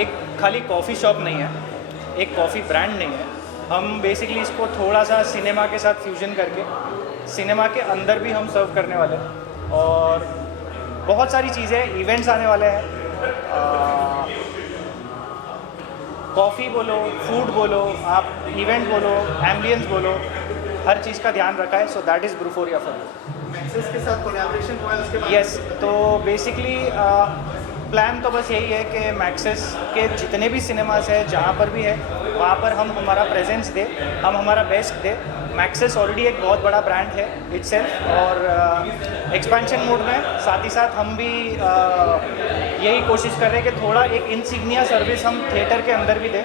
एक खाली coffee shop नहीं है, एक कॉफ़ी ब्रांड नहीं है। हम बेसिकली इसको थोड़ा सा सिनेमा के साथ फ्यूजन करके सिनेमा के अंदर भी हम सर्व करने वाले हैं और बहुत सारी चीज़ें, इवेंट्स आने वाले हैं। कॉफ़ी बोलो, फूड बोलो, आप इवेंट बोलो, एम्बियंस बोलो, हर चीज़ का ध्यान रखा है। So that is Brewphoria for Maxis के साथ कोलैबोरेशन हुआ है उसके बाद? यस, तो बेसिकली प्लान तो बस यही है कि मैक्सिस के जितने भी सिनेमास है, जहाँ पर भी है, वहाँ पर हम हमारा प्रेजेंस दें, हम हमारा बेस्ट दें। मैक्सिस ऑलरेडी एक बहुत बड़ा ब्रांड है इटसेल्फ और एक्सपेंशन मोड में साथ ही साथ हम भी यही कोशिश कर रहे हैं कि थोड़ा एक इंसिग्निया सर्विस हम थिएटर के अंदर भी दें।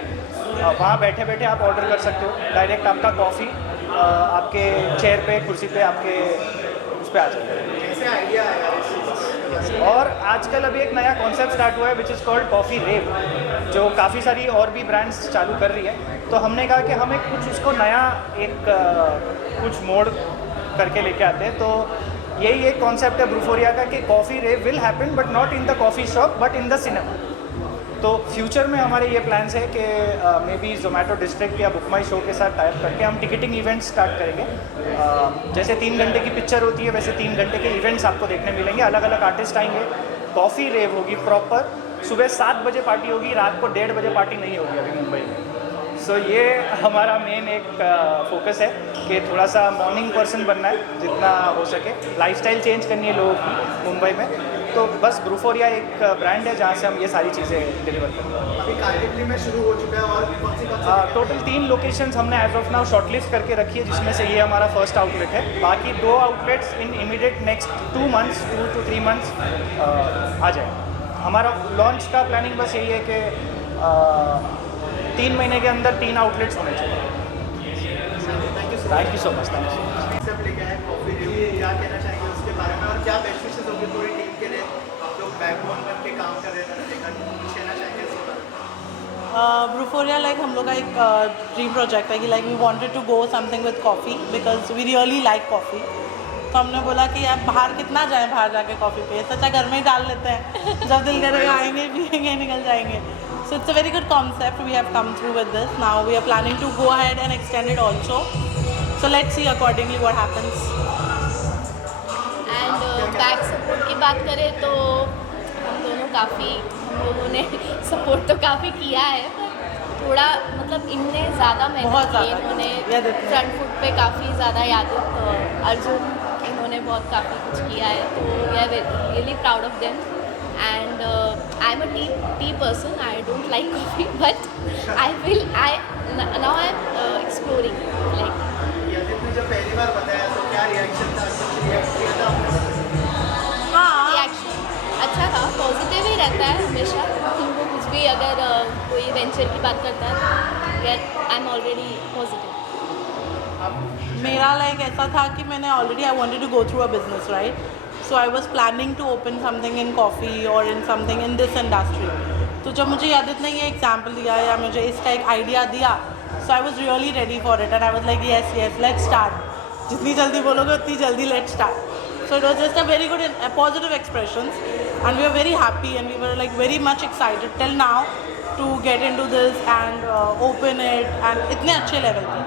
वहाँ बैठे बैठे आप ऑर्डर कर सकते हो, डायरेक्ट आपका कॉफ़ी आपके चेयर पे, कुर्सी पे, आपके उस पर आ जाएगा। कैसे आइडिया आया इस चीज़ का? और आजकल अभी एक नया कॉन्सेप्ट स्टार्ट हुआ है विच इज़ कॉल्ड कॉफ़ी रेव, जो काफ़ी सारी और भी ब्रांड्स चालू कर रही है। तो हमने कहा कि हम एक कुछ उसको नया एक कुछ मोड़ करके लेके आते हैं। तो यही एक कॉन्सेप्ट है ब्रूफोरिया का कि coffee rave will happen but not in the coffee shop but in the cinema. तो फ्यूचर में हमारे ये प्लान्स है कि मे बी जोमेटो डिस्ट्रिक्ट या बुक माई शो के साथ टाइप करके हम टिकटिंग इवेंट्स स्टार्ट करेंगे। जैसे 3 घंटे की पिक्चर होती है, वैसे 3 घंटे के इवेंट्स आपको देखने मिलेंगे। अलग अलग आर्टिस्ट आएंगे, कॉफ़ी रेव होगी प्रॉपर, सुबह 7 बजे पार्टी होगी, रात को 1:30 बजे पार्टी नहीं होगी अभी मुंबई में। सो ये हमारा मेन एक फोकस है कि थोड़ा सा मॉर्निंग पर्सन बनना है जितना हो सके, लाइफस्टाइल चेंज करनी है लोगों की मुंबई में। तो बस ब्रूफोरिया एक ब्रांड है जहाँ से हम ये सारी चीज़ें डिलीवर करते हैं। अभी कांदिवली में शुरू हो चुका है और कौन सी टोटल 3 लोकेशंस हमने एज ऑफ नाउ शॉर्टलिस्ट करके रखी है, जिसमें से ये हमारा फर्स्ट आउटलेट है। बाकी 2 outlets in immediate next 2 months 2 to 3 months आ जाए। हमारा लॉन्च का प्लानिंग बस यही है कि 3 महीने के अंदर 3 आउटलेट्स होने चाहिए। Thank you so much. सब लेके आए कॉफी रिव्यू, क्या कहना चाहेंगे उसके बारे में और क्या बेस्ट विशेस होंगे पूरी टीम के लिए? आप लोग बैकबोन बन के काम कर रहे हैं, कुछ कहना चाहेंगे इसके बारे में? ब्रूफोरिया लाइक हम लोग का एक ड्रीम प्रोजेक्ट है कि like we wanted to go something with coffee because we really like coffee. तो हमने बोला कि यार बाहर कितना जाएं, बाहर जाके कॉफ़ी पे, तो अच्छा घर में ही डाल लेते हैं, जब दिल करेगा आएंगे पिएंगे निकल जाएंगे। So it's a very good concept. We have come through with this. Now we are planning to go ahead and extend it also. So let's see accordingly what happens. And back support की बात करें तो हम दोनों काफ़ी, हम लोगों ने सपोर्ट तो काफ़ी किया है, पर थोड़ा मतलब इनने ज़्यादा मेहनत की। इन्होंने फ्रंट फुट पे काफ़ी ज़्यादा यादव, अर्जुन, इन्होंने बहुत काफ़ी कुछ किया है। तो we are really proud of them. And I'm a tea person. I don't like coffee, but now I'm exploring. Like ने जब पहली बार बताया तो क्या रिएक्शन था? रिएक्ट किया था आपने? हाँ, reaction अच्छा था, पॉजिटिव ही रहता है हमेशा। उनको कुछ भी अगर कोई वेंचर की बात करता है तो आई एम ऑलरेडी पॉजिटिव। मेरा लाइक ऐसा था कि मैंने already I wanted to go through a business, right? So I was planning to open something in coffee or in something in this industry. तो जब मुझे यादित ने ये एग्जाम्पल दिया या मुझे इसका एक आइडिया दिया, so I was really ready for it and I was like yes let's start. जितनी जल्दी बोलोगे उतनी जल्दी let's start. So it was just a very good and positive expressions and we were very happy and we were like very much excited till now to get into this and open it and इतने अच्छे level पे.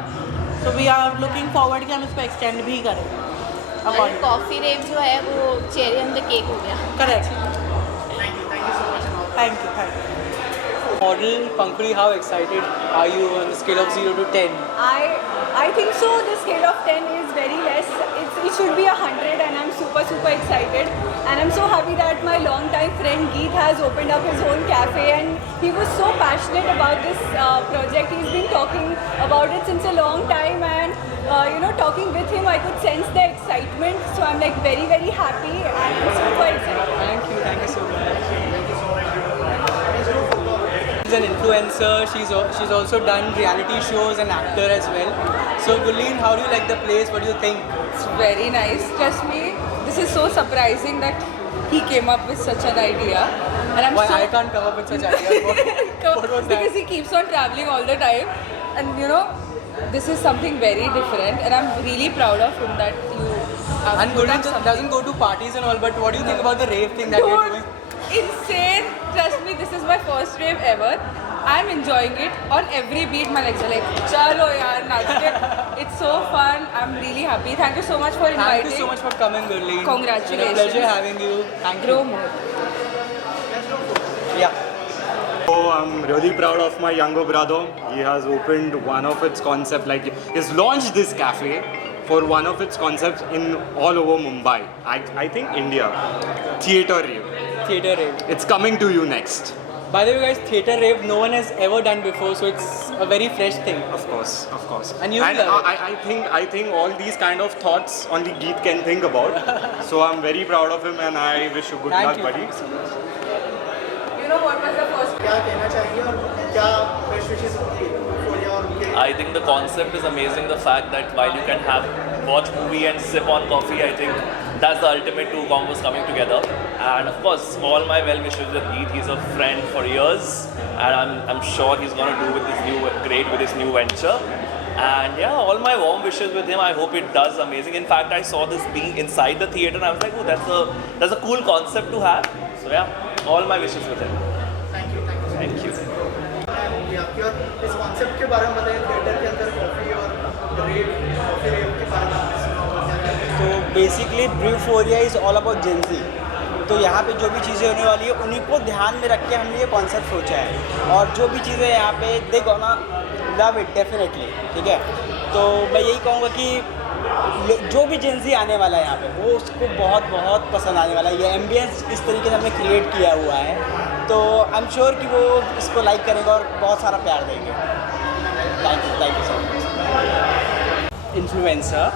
So we are looking forward कि हम इसको extend भी करें. Coffee रेव जो है वो चेरी ऑन द केक हो गया। Correct. Thank you so much. Thank you. Model Pankuri, how excited are you on the scale of 0 to 10? I think so. The scale of 10 is very less. It should be 100, and I'm super excited. And I'm so happy that my longtime friend Geet has opened up his own cafe, and he was so passionate about this project. He's been talking about it since a long time, and talking with him, I could sense the excitement. So I'm like very happy, and I'm super excited. Thank you so much. She's an influencer. She's also done reality shows and actor as well. So Gulleen, how do you like the place? What do you think? It's very nice. Trust me, this is so surprising that he came up with such an idea. And I'm Why so I can't come up with such ideas? What was that? because he keeps on traveling all the time, and this is something very different, and I'm really proud of him that you have And put Gulleen up something. doesn't go to parties and all, but what do you think about the rave thing that you're doing? insane. Trust me, this is my first rave ever. I'm enjoying it. On every beat, my legs are like, chalo yaar, naach it. It's so fun. I'm really happy. Thank you so much for inviting. Thank you so much for coming, Gurleen. Congratulations. It's been a pleasure having you. Thank you. Grow more. Yeah. So I'm really proud of my younger brother. He has opened one of its concept, like he's launched this cafe for one of its concepts in all over Mumbai. I think India. Theatre Rave. Theatre Rave. It's coming to you next. By the way, guys, Theatre Rave no one has ever done before, so it's a very fresh thing. Of course, of course. And you will love it. I think all these kind of thoughts only Geet can think about. So I'm very proud of him and I wish you good Thank luck, you. buddy. Thank you so much. You know what was the first? क्या कहना चाहेंगे और क्या best wishes होंगी euphoria और उनके I think the concept is amazing. The fact that while you can watch movie and sip on coffee, I think that's the ultimate two combos coming together. And of course, all my well wishes with Geet. He's a friend for years, and I'm sure he's gonna do great with his new venture. And yeah, all my warm wishes with him. I hope it does amazing. In fact, I saw this being inside the theater, and I was like, oh, that's a cool concept to have. So yeah, all my wishes with him. Thank you Thank you. होगी आपकी और इस concept के बारे में बताइए theatre के अंदर कॉफ़ी और रेव कॉफ़ी रेव के बारे में आपने सुना होगा क्या क्या तो basically Brewphoria is all about Gen Z. तो यहाँ पे जो भी चीज़ें होने वाली है उन्हीं को ध्यान में रख के हमने ये कॉन्सेप्ट सोचा है और जो भी चीज़ें यहाँ पे they gonna love it definitely, ठीक है। तो मैं यही कहूँगा कि जो भी जेंजी आने वाला है यहाँ पे वो उसको बहुत बहुत पसंद आने वाला है। ये एम्बियंस इस तरीके से हमने क्रिएट किया हुआ है तो आई एम श्योर कि वो इसको लाइक करेंगे और बहुत सारा प्यार देंगे। Thank you so much. Influencer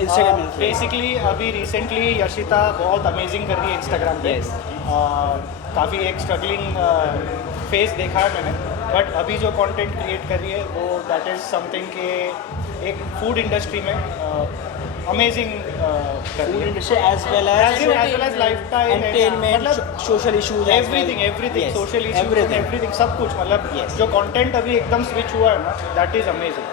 Instagram basically अभी रिसेंटली यशिता बहुत अमेजिंग कर रही है इंस्टाग्राम पे। काफ़ी एक स्ट्रगलिंग फेज देखा है मैंने, बट अभी जो कंटेंट क्रिएट कर रही है वो दैट इज़ समथिंग के एक फूड इंडस्ट्री में अमेजिंग कर रही है as well as lifestyle entertainment, social issues, everything social issues everything सब कुछ मतलब जो कंटेंट अभी एकदम स्विच हुआ है ना दैट इज़ अमेजिंग।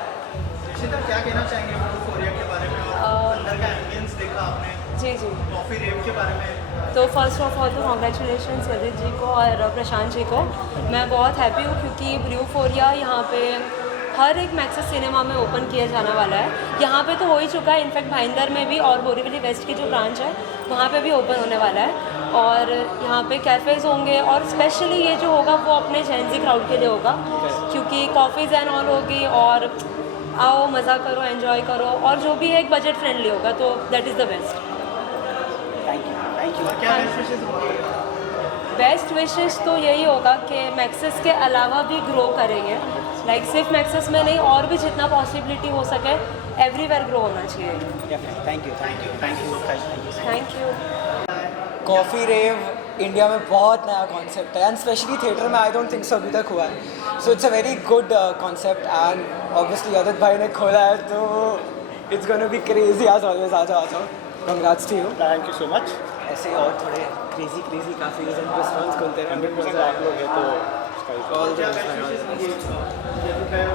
ऋषिता क्या कहना चाहेंगे यूफोरिया के बारे में और अंदर का एम्बियंस देखा आपने जी जी। कॉफ़ी रेव के बारे में तो फर्स्ट ऑफ ऑल तो कॉन्ग्रेचुलेशन यदित जी को और प्रशांत जी को। मैं बहुत हैप्पी हूँ क्योंकि ब्रूफोरिया यहाँ पे हर एक मैक्सिस सिनेमा में ओपन किया जाने वाला है। यहाँ पे तो हो ही चुका है, इनफैक्ट भाईंदर में भी और बोरीवली वेस्ट की जो ब्रांच है वहाँ पे भी ओपन होने वाला है और यहाँ पे कैफ़ेज़ होंगे और स्पेशली ये जो होगा वो अपने जेंजी क्राउड के लिए होगा क्योंकि कॉफ़ीज़ एंड ऑल होगी और आओ मज़ा करो एंजॉय करो और जो भी है एक बजट फ्रेंडली होगा तो that is the best. Thank you. क्या बेस्ट विशेस होंगी बेस्ट विशेस तो यही होगा कि मैक्सिस के अलावा भी ग्रो करेंगे, लाइक सिर्फ मैक्सिस में नहीं और भी जितना पॉसिबिलिटी हो सके एवरीवेयर ग्रो होना चाहिए। Thank you. Coffee rave India में बहुत नया कॉन्सेप्ट है एंड स्पेशली थिएटर में आई डोंट थिंक सो अभी तक हुआ है। So it's a very good concept and obviously Adit भाई ने खोला है तो it's gonna be crazy as always. आ जाओ। Congrats to you. Thank you so much. ऐसे और थोड़े क्रेजी काफ़ी रेस्टोरेंट्स खुलते हैं। 100% आप लोग हैं तो ऑल क्या बेस्ट विशेस होंगी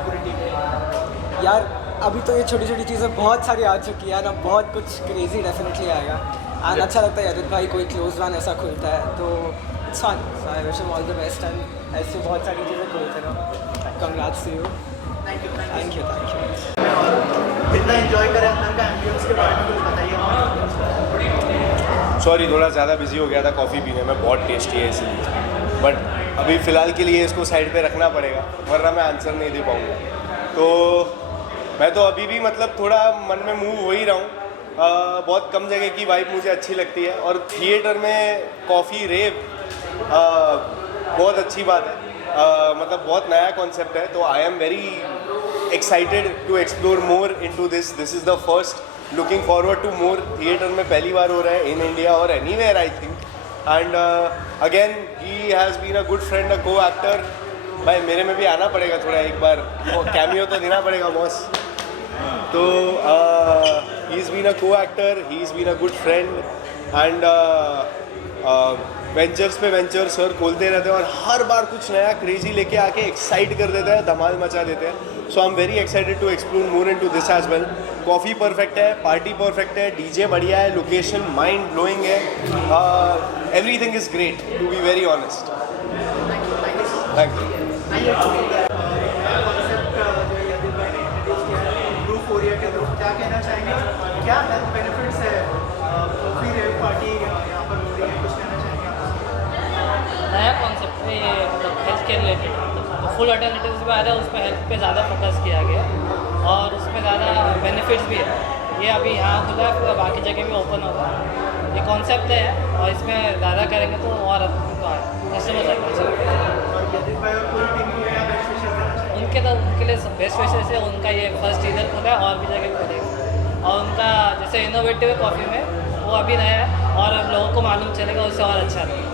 पूरी टीम में यार अभी तो ये छोटी छोटी चीज़ें बहुत सारी आ चुकी है ना, बहुत कुछ क्रेजी डेफिनेटली आएगा एंड अच्छा लगता है अदित भाई कोई क्लोज वन ऐसा खुलता है तो it's fun. So I wish him all the best and ऐसे बहुत सारी चीज़ें खुलते रहो। Congrats to you. Thank you. कितना एंजॉय करें अंदर का एम्बियंस के बारे में कुछ बताइए। सॉरी थोड़ा ज़्यादा बिजी हो गया था कॉफ़ी पीने में, बहुत टेस्टी है इसलिए, बट अभी फ़िलहाल के लिए इसको साइड पे रखना पड़ेगा वरना मैं आंसर नहीं दे पाऊँगा। तो मैं तो अभी भी मतलब थोड़ा मन में मूव हो ही रहा हूँ। बहुत कम जगह की वाइब मुझे अच्छी लगती है और थिएटर में कॉफ़ी रेव बहुत अच्छी बात है। मतलब बहुत नया कॉन्सेप्ट है तो I am very excited to explore more into this is the first, looking forward to more. Theatre में पहली बार हो रहा है इन इंडिया और anywhere I think and again he has been a good friend, a co actor. भाई मेरे में भी आना पड़ेगा थोड़ा, एक बार वो कैमियो तो देना पड़ेगा बॉस। तो ही is been a co actor, he is been a good friend and ventures पे वेंचर सर खोलते रहते हैं और हर बार कुछ नया क्रेजी लेके आके एक्साइट कर देते हैं, धमाल मचा देते हैं. So I am very excited to explore more into this as well. Coffee perfect है, पार्टी परफेक्ट है, डीजे बढ़िया है, लोकेशन माइंड ब्लोइंग है, everything is great to be very honest. Thank you. Euphoria के थ्रू क्या कहना चाहेंगे, क्या हेल्थ बेनिफिट्स है कॉफी रेव पार्टी यहाँ पर हो रही है, कुछ कहना चाहेंगे आप? नया कॉन्सेप्ट है ये, मतलब हेल्थ के रिलेटेड. तो फुल अल्टरनेटिव्स भी आ रहा है, उस पर हेल्थ पे ज़्यादा फोकस किया गया और उसमें ज़्यादा बेनिफिट्स भी है. ये अभी यहाँ खुला है, पूरा बाकी जगह भी ओपन होगा. ये कॉन्सेप्ट है और इसमें ज़्यादा करेंगे तो और कस्टमर उनके लिए बेस्ट विशेष है. उनका ये फर्स्ट इधर खुला है और भी जगह खुलेगा और उनका जैसे इनोवेटिव है कॉफ़ी में, वो अभी नया है और लोगों को मालूम चलेगा, उससे और अच्छा रहेगा.